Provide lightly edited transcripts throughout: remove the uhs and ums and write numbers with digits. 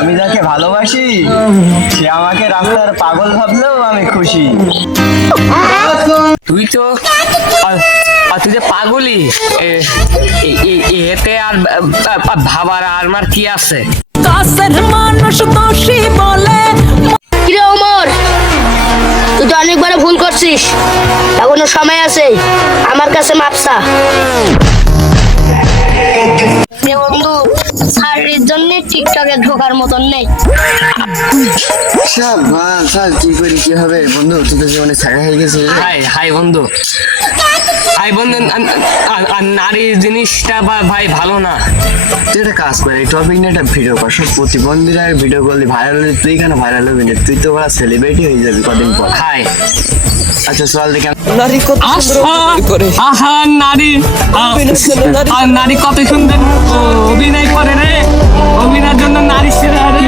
আমি যাকে ভালোবাসি সে আমাকে রাস্তার পাগল ভাবলেও আমি খুশি। তুই তো তুই যে পাগলি, এতে আর ভাবার আর আমার কি আছে? কাছের মানুষ দোষী বলে। কিরে ওমর, তুই তো অনেকবার ভুল করছিস, এখনো সময় আছে, আমার কাছে মাপসা। বন্ধু, শাড়ির জন্য টিকটকে ঢোকার মতন নেই। কি করি কি হবে বন্ধু, তুই তো জীবনে ছাড়া হয়ে গেছে। হাই বন্ধু, নারী জিনিসটা ভাই ভালো না। তুই একটা কাজ করে, টপিক নিয়ে একটা ভিডিও কর, সব প্রতিবন্ধীরা ভিডিও করলে ভাইরাল হলে তুই কেন ভাইরাল হবি না? তুই তো ওরা সেলিব্রিটি হয়ে যাবি কদিন পর। হাই আচ্ছা চল দেখি নারী কত করে, আহা নারী কত সুন্দর অভিনয় করে রে, অভিনয়ের জন্য নারী সেরা রে।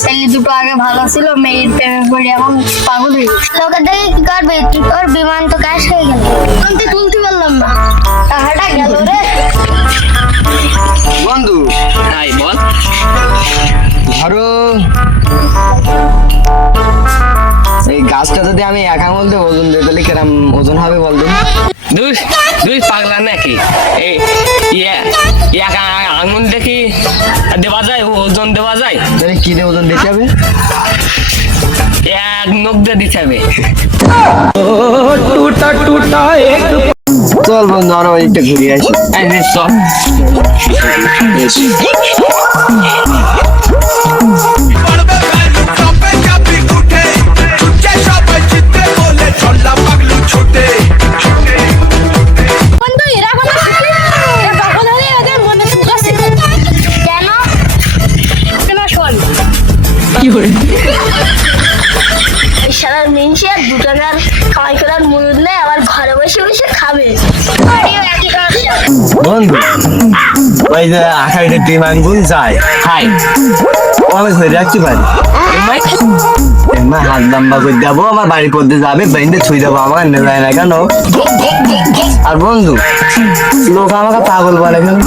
ছেলে দুটো আগে ভালো ছিল, মেয়ের প্রেমে পড়ে এখন পাগল হয়ে গেছে। তোকে দেখে কি করবে, তোর বিমান তো ক্যাশ হয়ে গেল, আমি তুলতে পারলাম না, টাকাটা গেল রে। বন্ধু হাই বল। ধরো এই গাছটা যদি আমি এক আঙুল দিয়ে ওজন দিই তাহলে কিরম ওজন হবে বল দিন? দুই পাগলা নাকি? এক আঙুল দেখি দেওয়া যায়, ওজন দেওয়া যায়? তাহলে কি দিয়ে ওজন দিতে হবে? এক নখ দিয়ে দিতে হবে। টুটা টুটা এক চল বন্ধু আরো একটা ঘুরে আসি। চল। কি করে? সারা মিনসে আর 2 টাকার খাওয়াই করার মুরুদ নেই, আবার ঘরে বসে বসে খাবে। বন্ধু ওই যে আখাইতে 3 আঙ্গুল যায়, হাই ও আমি ধরে রাখতে পারি। মা হাত লম্বা করে দেবো, আমার বাড়ির পথে যাবে, বাইন্দে ছুঁই দেবো, আমার নেয় না কেন? আর বন্ধু লোক আমাকে পাগল বলে কেন?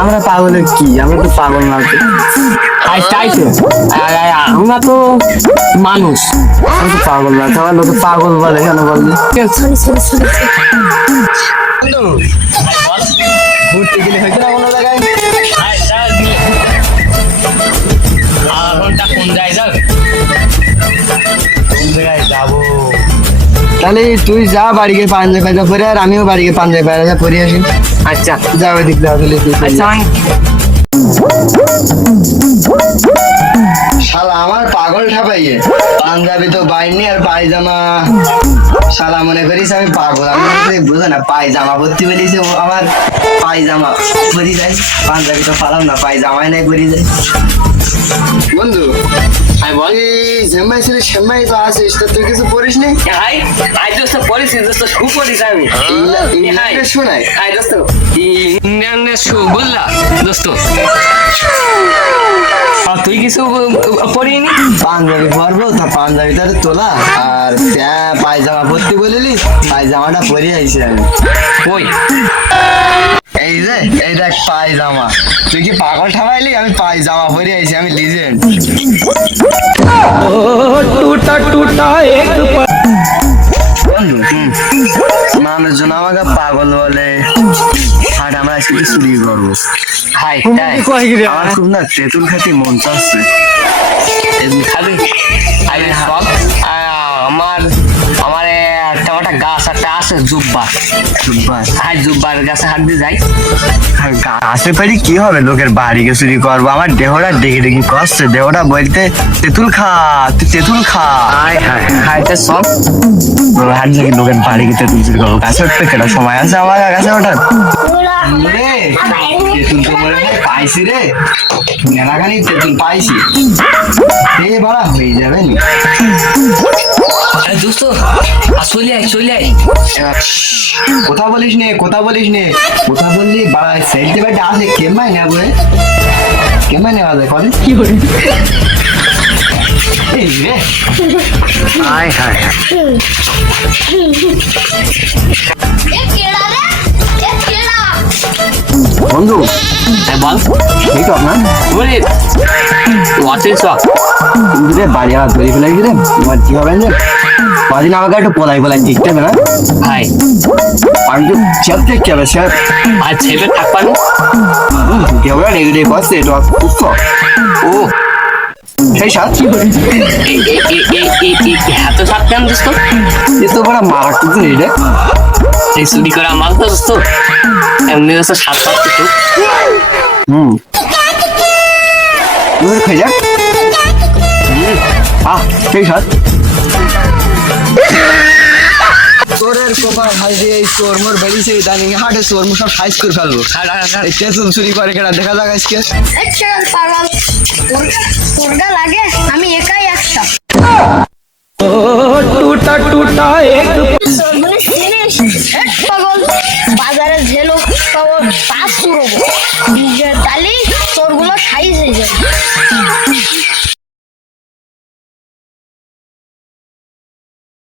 আমরা পাগলের কি, আমরা তো পাগল না। আমরা তো মানুষ, আমি তো পাগল না, আমার লোক পাগল বলে কেন বললি? ঘুরতে গেলে হয়তো না কোনো জায়গায়? কোন জায়গায় যাবো? তাহলে তুই যা বাড়িকে পাঞ্জাবি পায়জা পরে, আর আমিও বাড়িকে পাঞ্জাবি পায়জা পরে আসি। আচ্ছা যাও এদিক দাও তাহলে তুই। আচ্ছা শালা আমার পাগল ঠাপাইয়ে, পাঞ্জাবি তো বাইনি আর পায়জামা, শালা মনে করিস আমি পাগল? আমি বুঝো না, পায়জামা ভর্তি বলিছে, ও আমার পায়জামা পরি যায়, পাঞ্জাবি তো পালাম না, পায়জামাই নাই পরি যায়। বন্ধু হাই বল। জেম্মাই ছিল সেম্মাই তো আসিস, তো তুই কিছু পড়িস নি? হাই আই দোস্ত পড়িস, দোস্ত শু পড়িস আমি। হাই শোনাই হাই দোস্ত ইন্ডিয়ান শু বুঝলা দোস্ত? তুই কিছু পড়িনি? পাঞ্জাবি পরবো, তা পাঞ্জাবি তার তোলা আর পায়জামা ভর্তি বলিলি, পায়জামাটা পরে আইছি আমি। ওই এই যে এই দেখ পায়জামা, তুই কি পাগল ঠাবাইলি? আমি পায়জামা পরে আইছি, আমি লিজেন্ড। টুটা টুটা এক বন্ধু মানুষজন আমাকে পাগল বলে, আর আমরা আজকে চুরি করবো। হাই আমার খুব না তেঁতুল খাতি মন চাচ্ছে। খাবি? আই সব আমার আমার একটা গাছ একটা আছে, জুব্বার। হাই জুব্বার গাছে হাত দিয়ে যাই। গাছে পারি কি হবে, লোকের বাড়িকে চুরি করবো? আমার দেহটা ডেকে ডেকে করছে, দেহটা বলতে তেঁতুল খা, তুই তেঁতুল খা। খাইতে সব হাত থেকে লোকের বাড়িকে তেঁতুল চুরি করবো। গাছে উঠতে কেন সময় আছে আমার গাছে ওঠার? রে তেঁতুল তো মনে হয় পাইছি রে, মেলাখানি তেঁতুল পাইছি, এ বাড়া হয়ে যাবে নি। দোস্ত চলে আয়। কথা বলিস নে, কথা বললি বাড়া সেলতে বেটা আসে কেমাই না বলে। কেমন নেওয়া যায় করে কি করে এই রে হায় হায় এ কেডা রে এ কেডা বন্ধু বল এই তো আপনার বলি ওয়াচিং শপ কিন্তু রে বাড়ি আমার ধরে ফেলে গেলে তোমার কি হবে যে কদিন আমাকে একটু পোলাই দেখতে হবে না ভাই আমি তো চেপ দেখতে হবে স্যার আর ছেপে থাকবানি দেওয়া রেগে রেগে করছে এটা উৎস ও সেই সাত এত সাপ কেন দোস্ত এ তো বড় মারাত্মক জিনিস রে এই চুরি করা মাল তো দোস্ত এমনি দোস্ত সাপ সাপ কিছু তুই খাই যা সেই সাত চোরের কোপা ভাই যে এই চোর মোর বেরিয়েছে ইদানিং হাটে চোর মোর সব সাইজ করে ফেলবো এই তেঁতুল চুরি করে কেনা দেখা যাক আজকে এ কেডা পাগল তোরটা লাগে আমি একাই একটা ओ टूटा टूटा एक মানে চিনিস এ পাগল বাজারে ঝেলো পাওয়ার পাস পুরো ডিজে তালি তোরগুলো সাইজ হয়ে যায়